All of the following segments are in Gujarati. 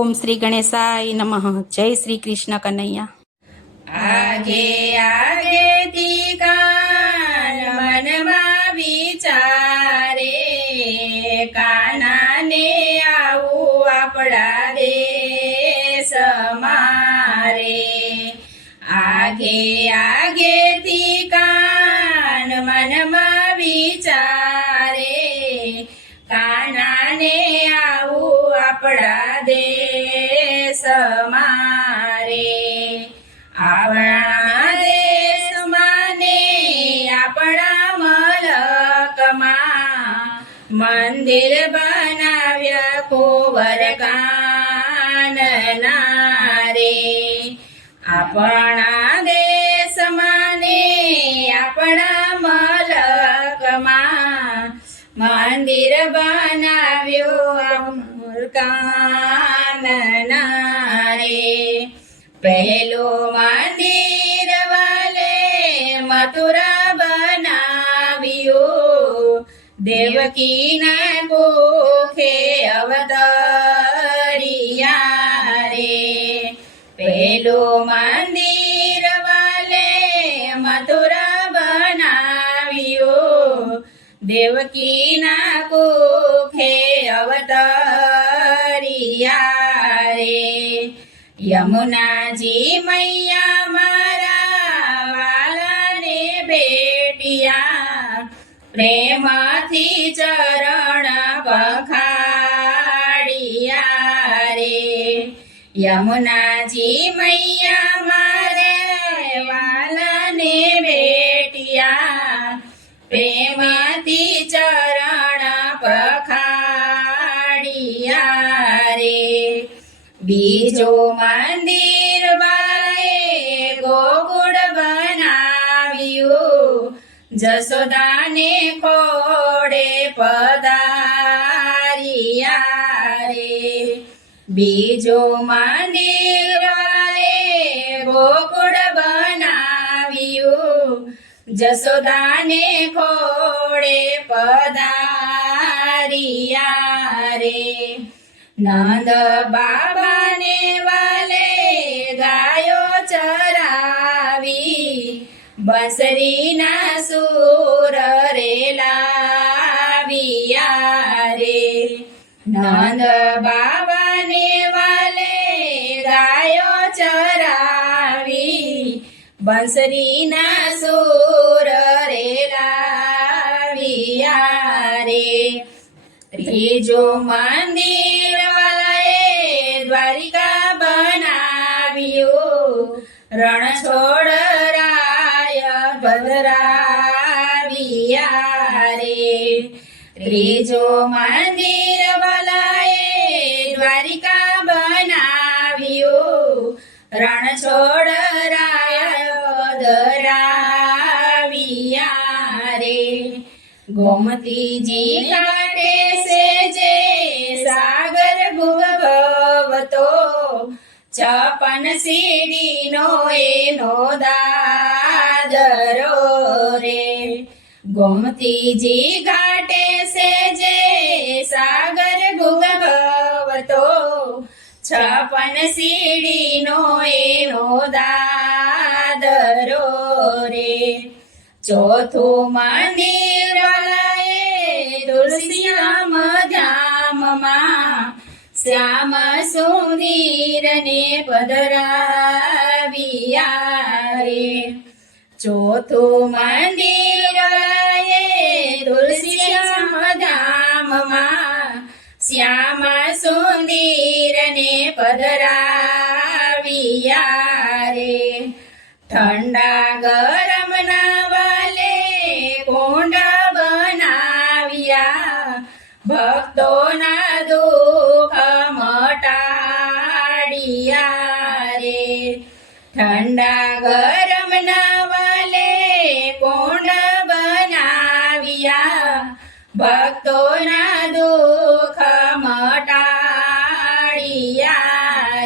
ઓમ શ્રી ગણેશાય નમઃ. જય શ્રી કૃષ્ણ કનૈયા. આગે આગે તી કાન મનમાં વિચારે, કાનાને આવું આપણા દેશ મારે. આગે આગે તી કાન મનમાં વિચારે, કાનાને આવું આપણા દેશ મારે. આપણા દેશમાં ને આપણા મલકમાં મંદિર બનાવ્યા કુંવર કાનના રે. આપણા દેશમાં ને આપણા મલકમાં મંદિર બનાવ્યું કાનના રે. પહેલું મંદિર વાલે મથુરા બનાવ્યું, દેવકીના કુખે અવતરિયા રે. પહેલું મંદિર વાલે મથુરા બનાવ્યું, દેવકીના કુખે અવતરિયા રે. યમુનાજી મૈયા મારા વાલાને ભેટિયા, પ્રેમથી ચરણ પખાડિયા રે. યમુનાજી મૈયા મારે વાલાને ભેટિયા, પ્રેમથી ચરણ પખાડિયા રે. બીજો મંદિર વાળાએ ગોકુળ બનાવ્યું, જશોદાને ખોડે પધારિયા રે. બીજો મંદિર વાળાએ ગોકુળ બનાવ્યું, જશોદાને ખોડે પધારિયા રે. નંદ બાબાને વાલે ગાયો ચરાવી, બંસરીના સૂર રે લાવિયા રે. નંદ બાબાને વાલે ગાયો ચરાવી, બંસરીના સૂર રે લાવિયા રે. ત્રીજો મંદિર વાલાએ દ્વારિકા બનાવ્યું, રણછોડ રાય પધરાવિયા રે. ત્રીજો મંદિર વાલાએ દ્વારિકા બનાવ્યું, રણછોડ રાય પધરાવિયા રે. ગોમતીજી ઘાટે સેજે સાગર ભુવતો, 56 સીડીનો એનો દાદરો રે. ગોમતીજી ઘાટે સેજે સાગર ભુવતો, 56 સીડીનો એનો દાદરો રે. ચોથું મંદિર વાલાએ તુલસીરામ ધામમાં, શ્યામ સુંદરને પધરાવિયા રે. ચોથું મંદિર વાલાએ તુલસીરામ ધામમાં, શ્યામ સુંદરને પધરાવિયા રે. ઠંડા ગરમના વાલે કુંડ બનાવ્યા, ભક્તોના દુઃખ મટાડિયા રે. ઠંડા ગરમના વાલે કુંડ બનાવ્યા, ભક્તોના દુઃખ મટાડિયા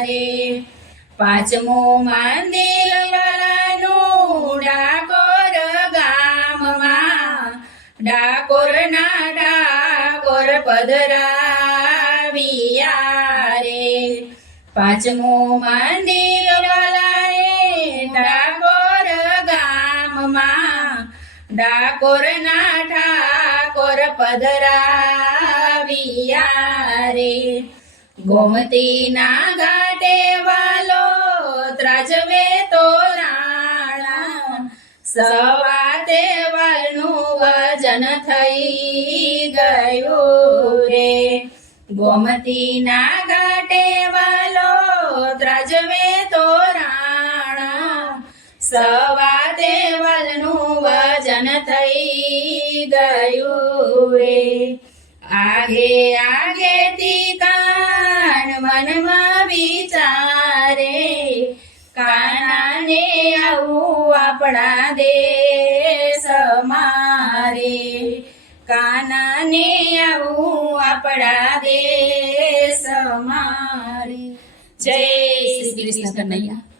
રે. પાંચમું મંદિર વાલાનું ડાકોર ગામમાં, ડાકોરના ડાકોર પધરાવિયા રે. પાંચમું મંદિર વાલાએ ડાકોર ગામમાં ડાકોરના ઠાકોર પધરાવ્યા રે ગોમતીના ઘાટે વાલો ત્રાજવે તો રાણા સવાતે વાલનું વજન થઈ ગયું રે ગોમતીના ઘાટે વાલો ત્રાજવે તો રાણા સવાતે વાલનું વજન થઈ ગયું રે આગે આગેથી કાન મનમાં વિચારે કાનાને આવું આપણા દેશ મારે કાનાને આવું આપણા દેશ મારે જય શ્રી કૃષ્ણ કનૈયા